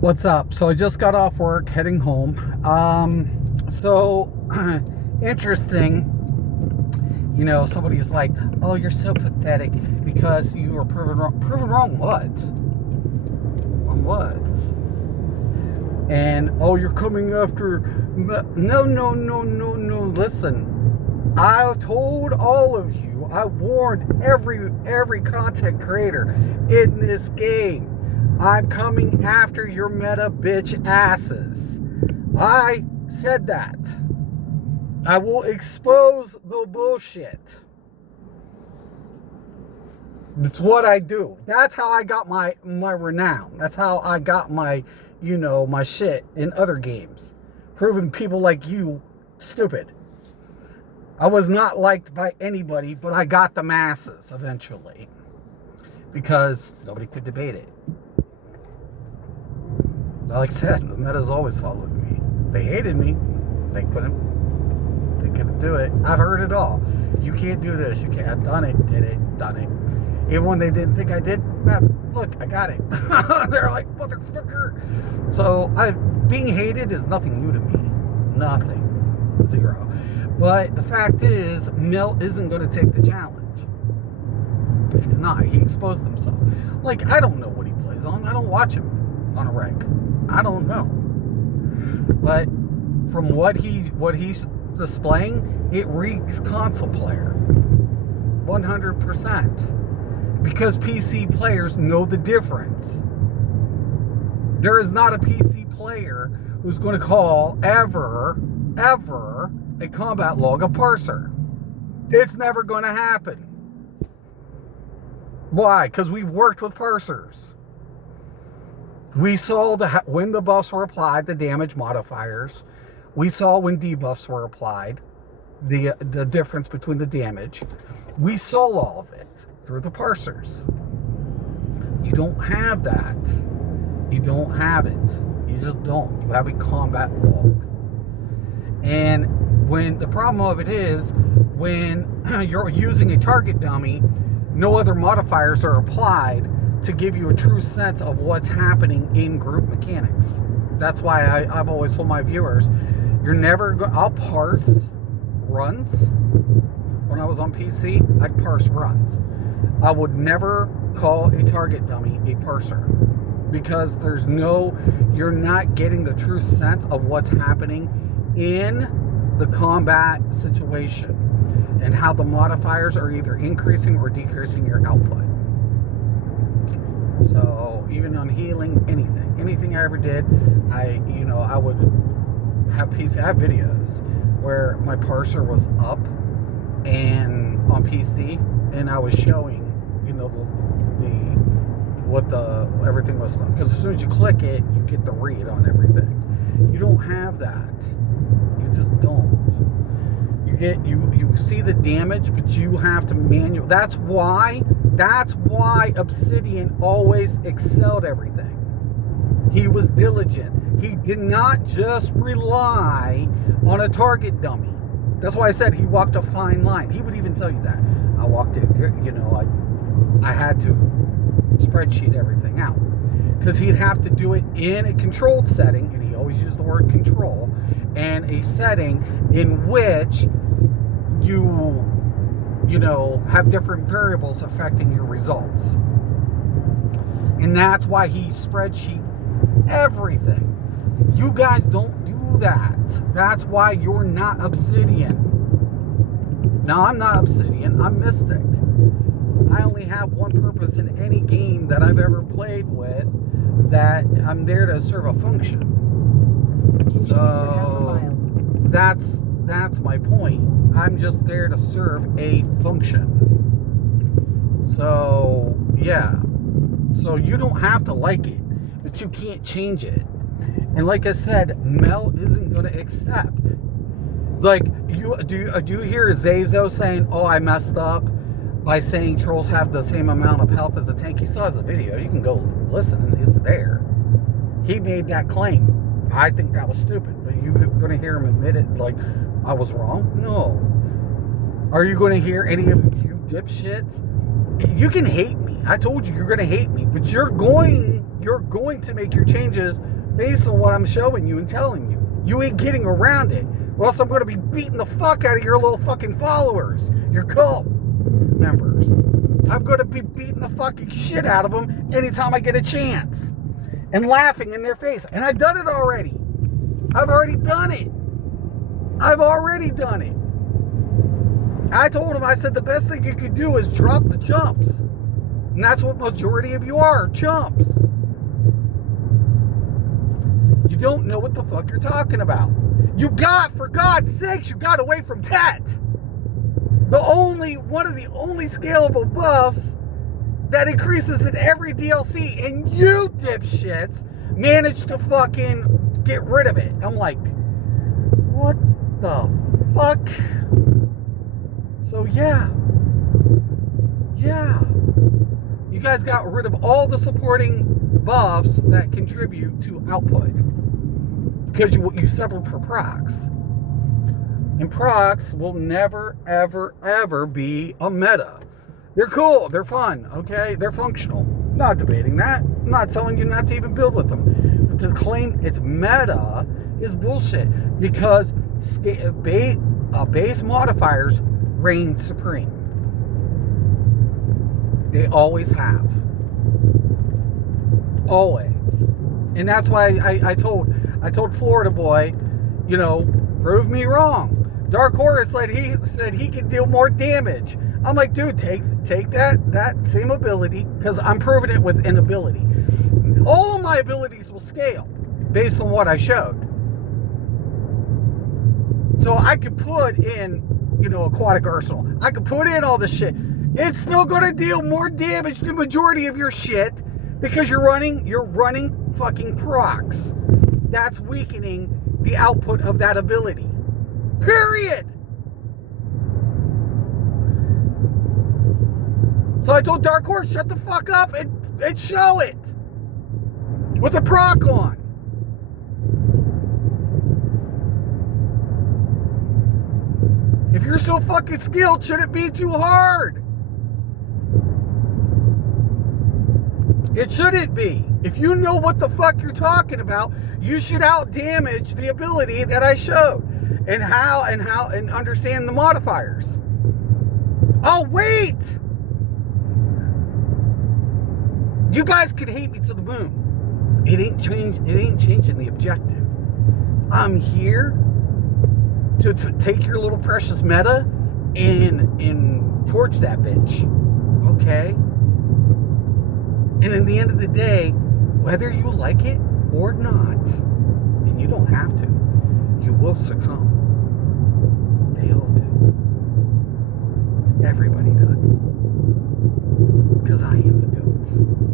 What's up? So I just got off work, heading home. So interesting. Somebody's like, "Oh, you're so pathetic because you were proven wrong." Proven wrong what? On what? And oh, you're coming after. No, no, no, no, no. Listen, I told all of you. I warned every content creator in this game. I'm coming after your meta bitch asses. I said that. I will expose the bullshit. That's what I do. That's how I got my renown. That's how I got my shit in other games. Proving people like you stupid. I was not liked by anybody, but I got the masses eventually. Because nobody could debate it. Like I said, the meta's always followed me. They hated me. They couldn't do it. I've heard it all. You can't do this. You can't. I've done it, did it, done it. Even when they didn't think I did, look, I got it. They're like, motherfucker. So being hated is nothing new to me. Nothing. Zero. But the fact is, Mel isn't going to take the challenge. He's not. He exposed himself. Like, I don't know what he plays on. I don't watch him on a reg. I don't know. But from what he's displaying, it reeks console player. 100%. Because PC players know the difference. There is not a PC player who's going to call ever a combat log a parser. It's never going to happen. Why? Because we've worked with parsers. We saw when the buffs were applied, the damage modifiers. We saw when debuffs were applied, the difference between the damage. We saw all of it through the parsers. You don't have that. You don't have it. You just don't. You have a combat log. And when the problem of it is, when you're using a target dummy, no other modifiers are applied to give you a true sense of what's happening in group mechanics. That's why I've always told my viewers, I'll parse runs. When I was on PC, I'd parse runs. I would never call a target dummy a parser because you're not getting the true sense of what's happening in the combat situation and how the modifiers are either increasing or decreasing your output. So even on healing, anything I ever did, I would have PC. I have videos where my parser was up and on PC, and I was showing, everything was, because as soon as you click it, you get the read on everything. You don't have that. You just don't. You see the damage, but you have to manual. That's why Obsidian always excelled everything. He was diligent. He did not just rely on a target dummy. That's why I said he walked a fine line. He would even tell you that. I walked it, I had to spreadsheet everything out. Because he'd have to do it in a controlled setting, and he always used the word control, and a setting in which you have different variables affecting your results. And that's why he spreadsheet everything. You guys don't do that. That's why you're not Obsidian. Now, I'm not Obsidian. I'm Mystic. I only have one purpose in any game that I've ever played with, that I'm there to serve a function. So that's my point. I'm just there to serve a function. So, yeah. So you don't have to like it, but you can't change it. And like I said, Mel isn't going to accept. Like, do you hear Zazo saying, "Oh, I messed up by saying trolls have the same amount of health as a tank"? He still has a video. You can go listen. It's there. He made that claim. I think that was stupid. But you're going to hear him admit it, like, I was wrong? No. Are you going to hear any of you dipshits You can hate me. I told you you're going to hate me, but you're going to make your changes based on what I'm showing you and telling you. You ain't getting around it. Or else I'm going to be beating the fuck out of your little fucking followers, your cult members. I'm going to be beating the fucking shit out of them anytime I get a chance. And laughing in their face. And I've done it already. I've already done it. I told him, I said, the best thing you could do is drop the chumps. And that's what majority of you are, chumps. You don't know what the fuck you're talking about. For God's sakes, you got away from Tet. One of the only scalable buffs that increases in every DLC, and you dipshits managed to fucking get rid of it. I'm like, what the fuck? So yeah. You guys got rid of all the supporting buffs that contribute to output because you settled for procs. And procs will never, ever, ever be a meta. They're cool. They're fun. Okay? They're functional. Not debating that. I'm not telling you not to even build with them. But to claim it's meta is bullshit because base modifiers reign supreme. They always have. Always. And that's why I told Florida Boy, prove me wrong. Dark Horse said he could deal more damage. I'm like, dude, take that same ability, because I'm proving it with an ability. All of my abilities will scale based on what I showed. So I could put in, Aquatic Arsenal. I could put in all this shit. It's still going to deal more damage to the majority of your shit because you're running fucking procs. That's weakening the output of that ability. Period. So I told Dark Horse, shut the fuck up and show it. With a proc on. If you're so fucking skilled, should it be too hard? It shouldn't be. If you know what the fuck you're talking about, you should out damage the ability that I showed and understand the modifiers. Oh, wait! You guys could hate me to the moon. It ain't changing the objective. I'm here to take your little precious meta and torch that bitch. Okay? And in the end of the day, whether you like it or not, and you don't have to, you will succumb. They all do. Everybody does. Because I am the GOAT.